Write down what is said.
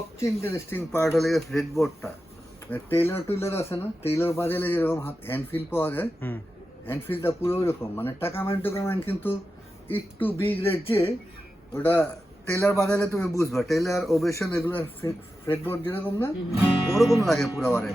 সবচেয়ে interesting part হলো ফ্রেডবোর্ডটা। Taylor আছে না, টেইলর বাজালে যেরকম হ্যান্ড ফিল পাওয়া যায়, হ্যান্ড ফিলটা পুরো ওইরকম, মানে টাকামাইন কিন্তু একটু বিগ রেট, যে ওটা টেইলর বাজালে তুমি বুঝবা, টেইলর ওবেশন এগুলোর ফ্রেডবোর্ড যেরকম না ওরকম লাগে পুরো বারে।